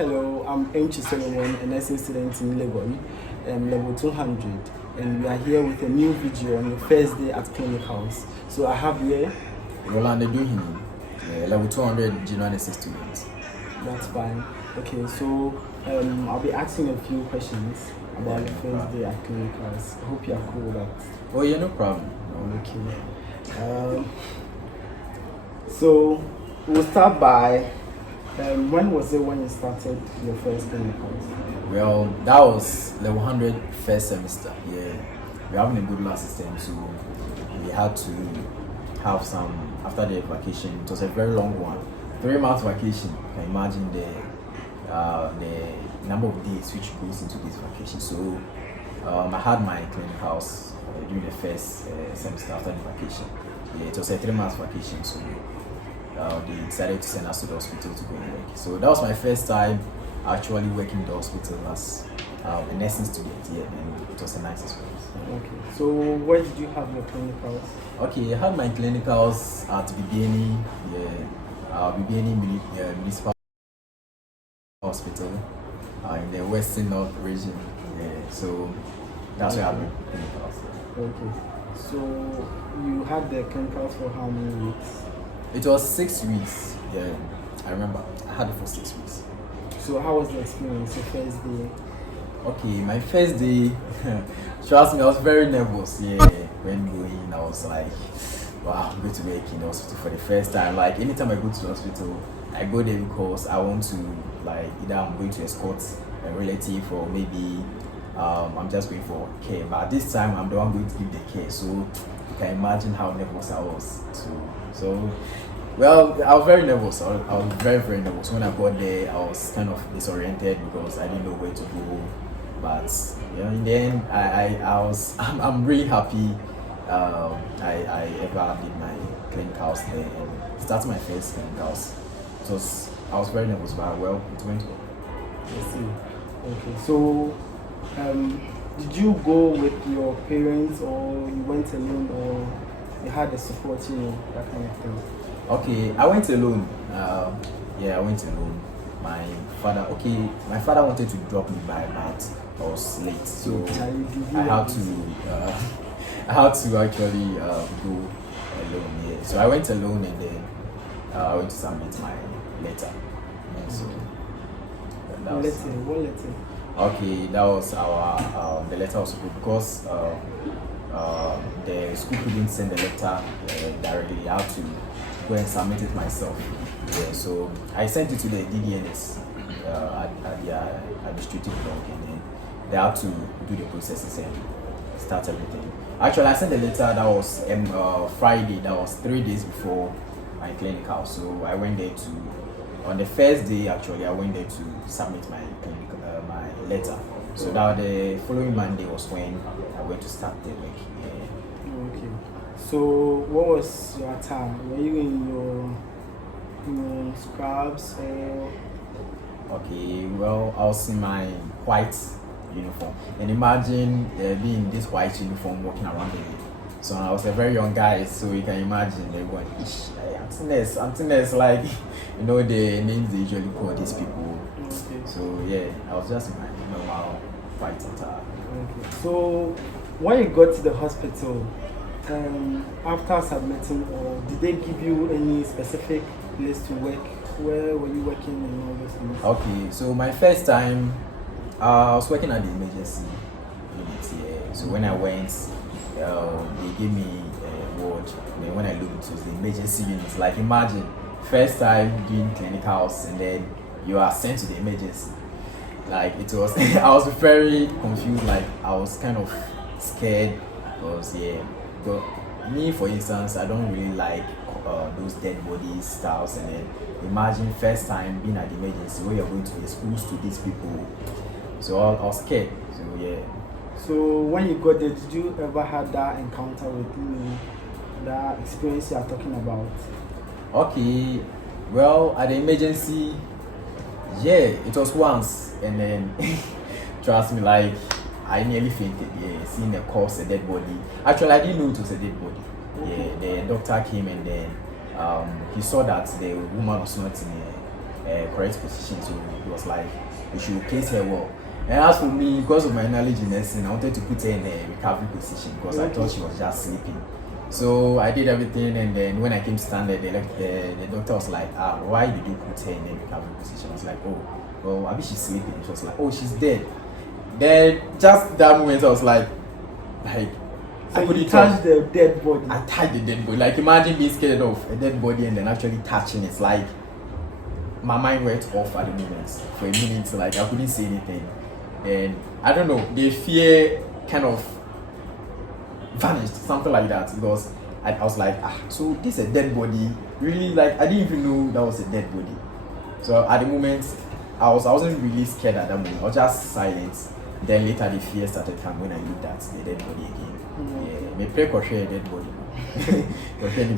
Hello, I'm Untitled Solomon, a nursing student in Legon, level 200, and we are here with a new video on the first day at clinic house. So I have here Roland, level 200 junior nursing students. That's fine. Okay, so I'll be asking a few questions about the first day at clinic house. I hope you are cool with that. Oh yeah, no problem. Okay. So we'll start by when was it when you started your first clinic house? Well, that was level 100 first semester. Yeah, we're having a good last system, so we had to have some after the vacation. It was a very long one, 3 months vacation. You can imagine the number of days which goes into this vacation. So I had my clinic house during the first semester after the vacation. Yeah, it was a 3 months vacation, so they decided to send us to the hospital to go and work. So that was my first time actually working in the hospital as a nursing student. Yeah, and it was a nice experience. Okay. So where did you have your clinic house? Okay, I had my clinic house at Bibiani, Municipal Hospital in the Western North region. Yeah, so that's where I had my clinic house. Okay. So you had the clinic house for how many weeks? It was 6 weeks. Yeah, I remember. I had it for 6 weeks. So how was the experience, your first day? Okay, my first day, trust me, I was very nervous. Yeah, when going, I was like, wow, I'm going to work in the hospital for the first time. Like, anytime I go to the hospital, I go there because I want to, like, either I'm going to escort a relative or maybe I'm just going for care. But this time, I'm the one going to give the care. So, you can imagine how nervous I was. So well, I was very nervous. I was very, very nervous. When I got there, I was kind of disoriented because I didn't know where to go. But in the end, I'm really happy I ever did my clinic house there and started my first clinic house. I was very nervous, but well, it went well. I see. Okay, so did you go with your parents or you went alone or you had the support, that kind of thing? Okay, I went alone. I went alone. My father wanted to drop me by, but I was late, so I had to actually go alone. Yeah, so I went alone and then I went to submit my letter. Yeah, so what letter? Okay, that was our the letter was good because the school couldn't send the letter directly. I had to go and submit it myself. Yeah, so I sent it to the DDNS at the administrative block, and then they had to do the processes and start everything. Actually, I sent the letter that was Friday. That was 3 days before my clinic house. So I went there on the first day. Actually, I went there to submit my my letter. So that the following Monday was when I went to start the work. Yeah. Okay. So what was your attire? Were you in your scrubs or? Okay, well, I was in my white uniform, and imagine being in this white uniform walking around the day. So I was a very young guy, so you can imagine everyone, Antiness, like the names they usually call these people. Okay. So yeah, I was just in my normal white attire. Okay. So when you got to the hospital, after submitting, or did they give you any specific place to work? Where were you working and all those things? Okay, so my first time, I was working at the emergency unit. Yeah. So when I went, they gave me a ward. And then when I looked, it was the emergency unit. Like imagine, first time doing clinic house, and then you are sent to the emergency. Like it was, I was very confused. Like I was kind of scared because but me, for instance, I don't really like those dead bodies styles, and then imagine first time being at the emergency where you're going to be exposed to these people. So I was scared. So yeah. So when you got there, did you ever have that encounter with that experience you are talking about? Okay, well, at the emergency, yeah, it was once, and then trust me, like I nearly fainted. Yeah, seeing a corpse, a dead body. Actually, I didn't know it was a dead body. Okay. Yeah, the doctor came and then he saw that the woman was not correct position. So he was like, we should place her well. And as for me, because of my knowledge in nursing, I wanted to put her in a recovery position because I thought she was just sleeping. So I did everything, and then when I came standard, the doctor was like, why did you put her in a recovery position? I was like, oh, well, I mean she's sleeping. She was like, oh, she's dead. Then just that moment, I was like, so you touched the dead body. I touched the dead body. Like imagine being scared of a dead body and then actually touching it. It's like my mind went off at the moment for a minute. Like I couldn't say anything, and I don't know. The fear kind of vanished, something like that, because I was like, so this is a dead body. Really, like I didn't even know that was a dead body. So at the moment, I wasn't really scared at that moment. I was just silent. Then later the fear started coming when I looked at the dead body again. Yeah, me pray for a dead body.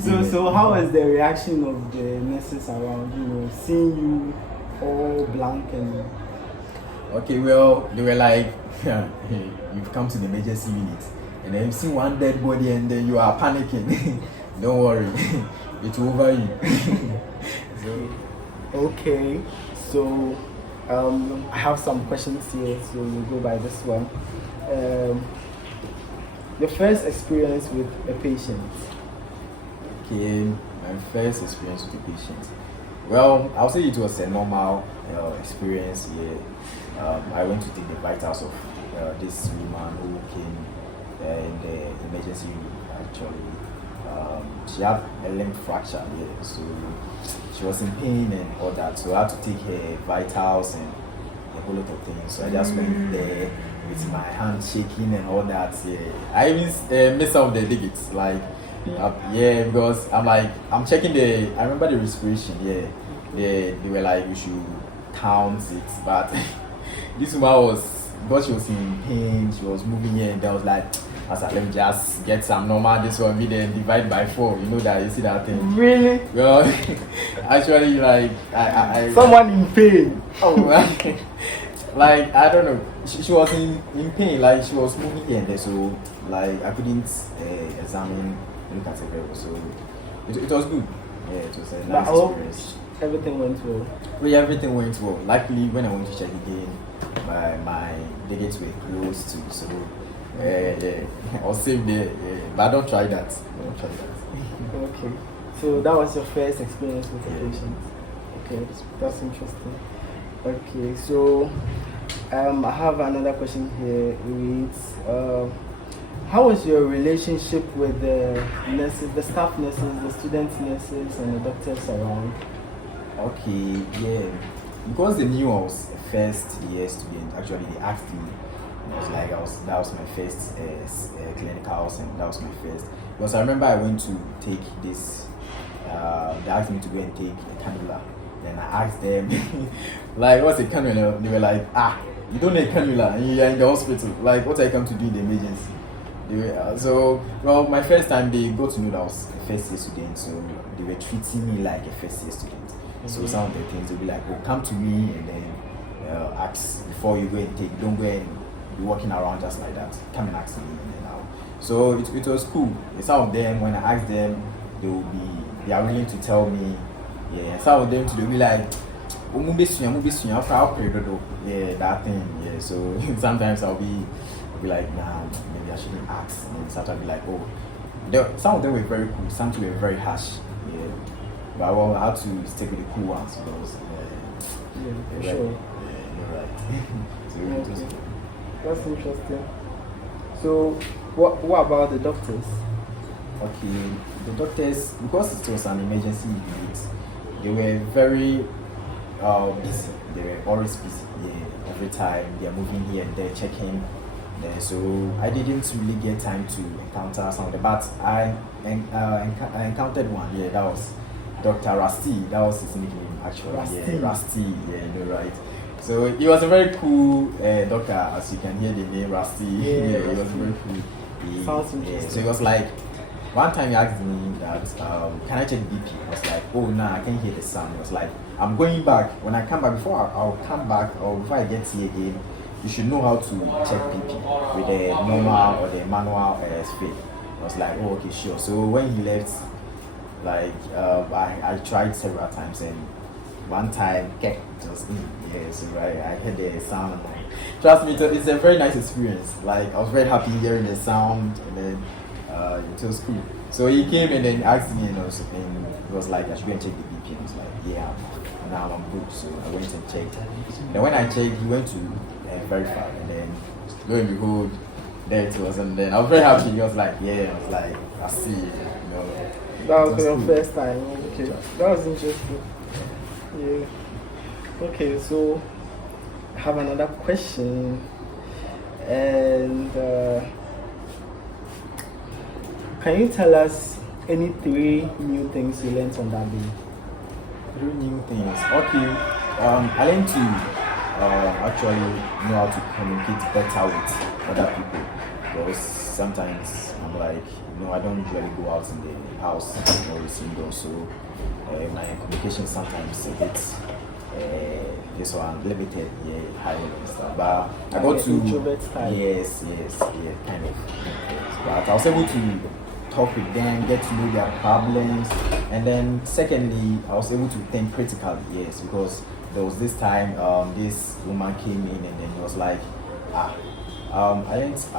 So how was the reaction of the nurses around, seeing you all blank and... Okay, well, they were like, you've come to the emergency unit and then you see one dead body and then you are panicking. Don't worry, it's over you. Okay, so I have some questions here, so we'll go by this one. The first experience with a patient. Okay, my first experience with a patient. Well, I'll say it was a normal experience. Yeah, I went to take the vitals of this woman who came in the emergency room. Actually, she had a limb fracture. Yeah, so she was in pain and all that. So I had to take her vitals and a whole lot of things. So I just went there with my hand shaking and all that. Yeah, I even missed out the digits. Like, because I'm checking I remember the respiration. Yeah, they were like, you should count it, but this woman was, because she was in pain, she was moving here and there. I was like, I was like, let me just get some normal, this one, be then divide by 4. You know that, you see that thing? Really? Well, actually, like, I someone in pain. Oh, like, I don't know. She was in pain, like, she was moving here and there, so, like, I couldn't examine, look at it very well, so, it was good. Yeah, it was a nice experience. Everything went well? Well, everything went well. Luckily, when I went to check again, my digits were close to, so, I was safe there, but don't try that. Okay, so that was your first experience with a patient. Okay, that's interesting. Okay, so I have another question here. It's how was your relationship with the nurses, the staff nurses, the student nurses, and the doctors around? Okay, yeah, because they knew I was a first year student. Actually, they asked me. I was like, that was my first clinicals, and that was my first. Because I remember I went to take this. They asked me to go and take a cannula. Then I asked them, like, what's a cannula? They were like, you don't need a cannula, and you're in the hospital. Like, what I come to do in the emergency? Well, my first time they got to know that I was a first year student, so they were treating me like a first year student. Mm-hmm. So some of the things they'll be like, come to me and then ask before you go and take. Don't go and be walking around just like that. Come and ask me and then now. So it was cool. Some of them, when I ask them, they are willing to tell me. Yeah, some of them they'll be like, yeah, that thing. Yeah, so sometimes I'll be like, nah, maybe I shouldn't ask. And sometimes I'll be like, some of them were very cool, some were very harsh. Yeah, but I had to stick with the cool ones because for sure. Yeah, you're right. So okay. That's interesting. So, what about the doctors? Okay, the doctors, because it was an emergency unit, they were very busy. They were always busy. Yeah, every time they are moving here and there, checking. Yeah, so I didn't really get time to encounter some of them, but I encountered one. Yeah, that was Dr. Rusty. That was his nickname actually. Rusty. Yeah, Rusty. Yeah, you're right. So he was a very cool doctor, as you can hear the name Rusty. Yeah, he was very cool. Sounds interesting. Yeah, so he was like, one time he asked me that, can I check BP? I was like, oh nah, I can't hear the sound. He was like, I'm going back. When I come back, before I'll come back, or before I get here again, you should know how to check BP with the normal or the manual speed. I was like, oh, okay, sure. So when he left, like, I tried several times, and one time, it was me. Yeah, so I heard the sound. Trust me, it's a very nice experience. Like I was very happy hearing the sound, and then it was cool. So he came and then asked me, and he was like, I should go and check the BP. And I was like, yeah, now I'm good. So I went and checked. And then when I checked, he went to verify, and then lo and behold, there it was. And then I was very happy. He was like, yeah. I was like, I see. You know, that was your first time. Okay, that was interesting. Yeah. Okay, so I have another question, and can you tell us any 3 new things you learned on that day? 3 new things. Okay. I learned to actually know how to communicate better with other people, because sometimes I'm like, I don't really go out in the house or single, so my communication sometimes a bit this one limited, high and stuff. But I got to introvert type. Yes, kind of. But I was able to talk with them, get to know their problems, and then secondly, I was able to think critically, yes, because there was this time this woman came in and then he was like, I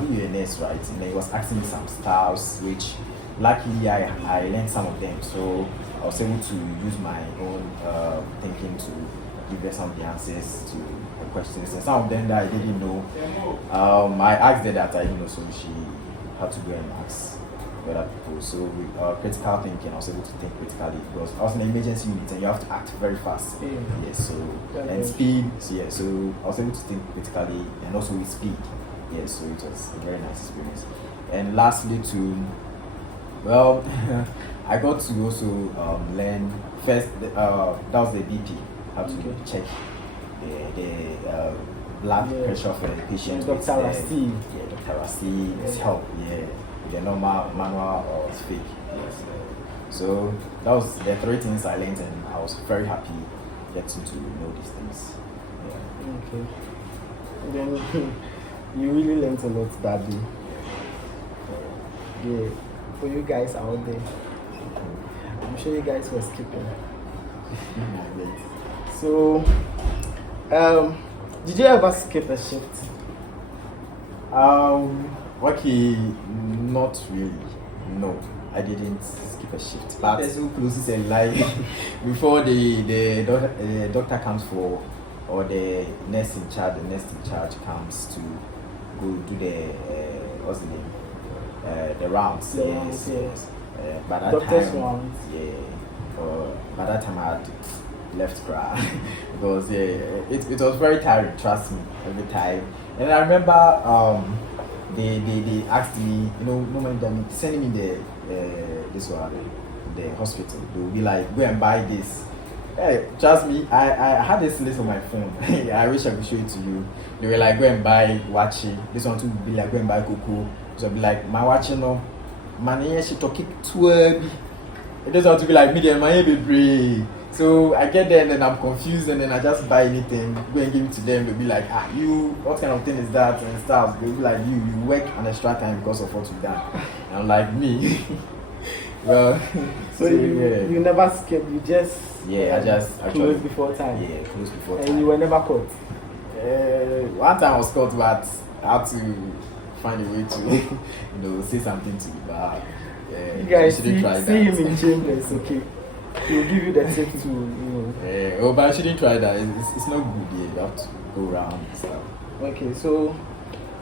mean, you're a nurse, right? And then he was asking me some stuffs, which luckily I learned some of them, so I was able to use my own thinking to give her some of the answers to the questions, and some of them that I didn't know, I asked her that I didn't know, so she had to go and ask other people. So with critical thinking, I was able to think critically, because I was in an emergency unit and you have to act very fast. Yes, so and speed. So yeah, so I was able to think critically and also with speed. Yes, so it was a very nice experience. And lastly, well, I got to also learn first. That was the BP. How to check the blood pressure for the patient. Dr. Rasti. Yeah, Dr. Rasti's help. Yeah. The normal manual or fake. Yes. So that was the 3 things I learned, and I was very happy getting to know these things. Yeah. Okay. Then you really learned a lot that day. Yeah. For you guys out there, I'm sure you guys were skipping. So, did you ever skip a shift? Okay, not really. No, I didn't skip a shift. But person closes a line before the doctor comes for, or the nurse in charge comes to go do the what's the name? The rounds. Yes. By that Doctor's time, rounds. Yeah. By that time I had left cry because it was very tiring. Trust me, every time. And I remember they asked me, normally they're sending me the hospital. They will be like, go and buy this. Hey, trust me, I had this list on my phone. I wish I could show it to you. They were like, go and buy wachi. This one too will be like, go and buy cocoa. So I'll be like, my wachi no, man, she talk it 12. It doesn't have to be like me, my baby. So I get there and then I'm confused, and then I just buy anything, go and give it to them. They'll be like, you, what kind of thing is that? And stuff. They'll be like, you work an extra time because of what you've done. And I'm like, me. Well, so you never skipped, you just I just closed before time. Yeah, closed before time. And you were never caught. One time I was caught, but I had to find a way to say something to you. But you guys see him in chambers, okay? He'll give you the tip to but I shouldn't try that. It's not good. Yeah, you have to go around and stuff. Okay, so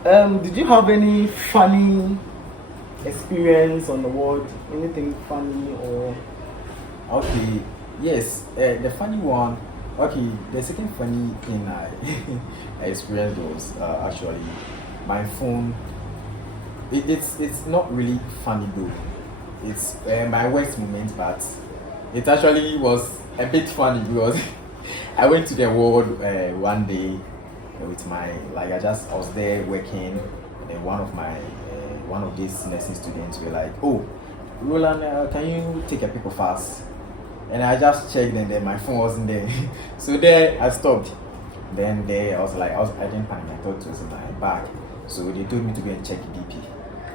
did you have any funny experience on the ward? Anything funny or? Okay, yes. The funny one. Okay, the second funny thing I experienced was actually my phone. It's not really funny though. It's my worst moment, but it actually was a bit funny because I went to the ward one day with I was there working, and one of these nursing students were like, "Oh, Roland, can you take a pic of us?" And I just checked, and then my phone wasn't there. So there I stopped. Then there I didn't panic. I thought it was in my bag. So they told me to go and check the DP.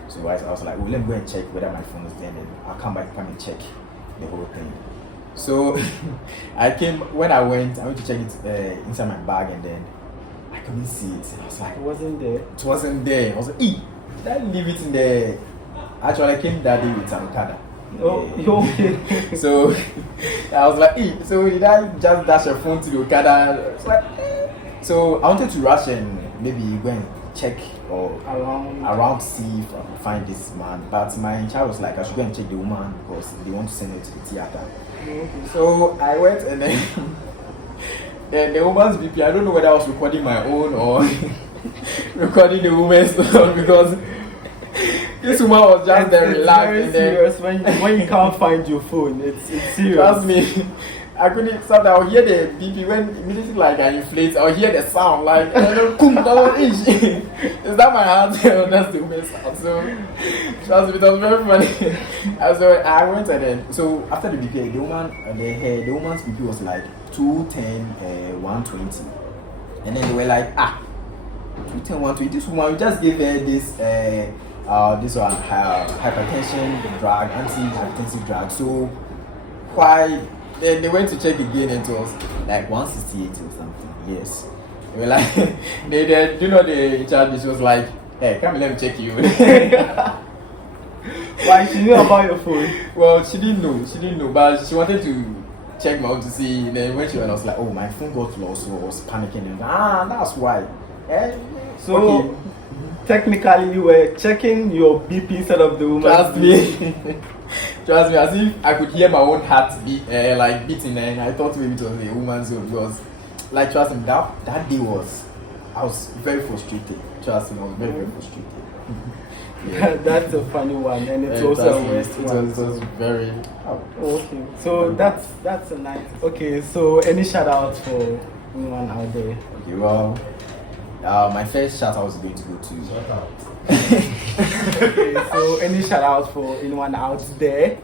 So I was like, let me go and check whether my phone is there, and then I'll come back and check the whole thing. So when I went to check it inside my bag, and then I couldn't see it. I was like, It wasn't there. it wasn't there. I was like, did I leave it in there? Actually, I came that day with an Okada. Oh, you okay? So I was like, so did I just dash a phone to the Okada? It's like, So I wanted to rush and maybe go and check or around to see if I could find this man. But my child was like, I should go and check the woman because they want to send her to the theater. Okay. So I went, and then and the woman's BP, I don't know whether I was recording my own or recording the woman's because this woman was just there relaxed. Very and serious when you can't find your phone. It's serious. Trust me. I couldn't. Sometimes I'll hear the BP when immediately like I inflate. I'll hear the sound like is that my heart? That's the woman's sound. So trust me, it was very funny. So I went, and then so after the BP, the woman's BP was like 210, 120, and then they were like 210, 120. This woman, we just gave her this this one hypertension drug, anti-hypertensive drug. So why? Then they went to check again, and it was like 168 or something. Yes. They were like, they in charge, she was like, hey, come let me check you. Why? She knew about your phone? Well, she didn't know, but she wanted to check my own to see. And then when she went, I was like, oh, my phone got lost, so I was panicking. And that's why. So, okay. Technically, you were checking your BP instead of the woman. Trust me. Trust me, as if I could hear my own heart beating, and I thought maybe it was a woman's own. Because, like, trust me, that day I was very frustrated. Trust me, I was very, very frustrated. Yeah. That's a funny one, and it's also a waste one. It was very. Okay, so that's a nice. Okay, so any shout outs for anyone out there? Okay, well, my first shout out was going to go to. Okay, so any shout out for anyone out there?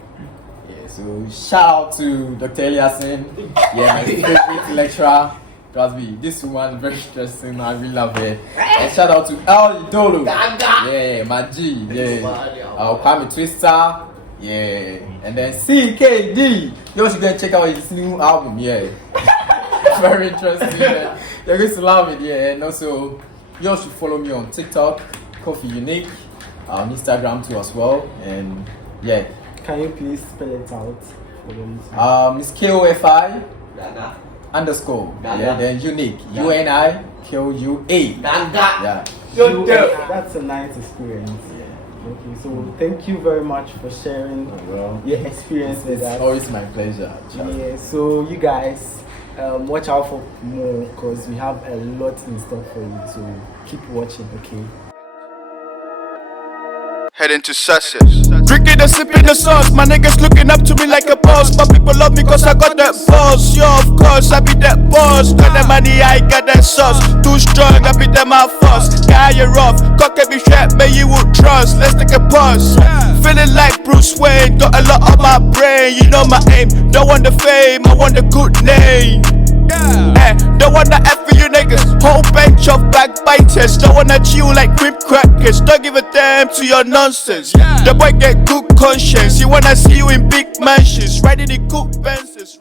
Yeah, so shout out to Dr. Eliasin. Yeah, my favorite lecturer. Trust me, this woman is very interesting. I really love it. And shout out to El Idolo. Yeah, my G. Yeah. Kwame Twister. Yeah. And then CKD. You should go and check out his new album. Yeah. Very interesting. Yeah. You're going to love it. Yeah. And also, you should follow me on TikTok, Coffee Unique, on Instagram too as well. And yeah. Can you please spell it out for them? It's KOFI _. Yeah, then unique. UNIQUA. Yeah. That's a nice experience. Yeah. Okay, so thank you very much for sharing your experience with us. It's always my pleasure. Yeah, so you guys watch out for more because we have a lot in store for you. So keep watching, okay? Heading to Sussex. Drinking and sipping the sauce. My niggas looking up to me like a boss. My people love me cause I got that boss. Yo, of course, I be that boss. Got that money, I got that sauce. Too strong, I be that my fuss. Guy, you're rough. Cock every strap, man, you would trust. Let's take a pause. Feeling like Bruce Wayne. Got a lot on my brain. You know my aim. Don't want the fame, I want the good name. Don't wanna F for you niggas. Whole bench of backbiters. Don't wanna chew like whip crackers. Don't give a damn to your nonsense. The boy get good conscience. He wanna see you in big mansions. Riding in good Benzes.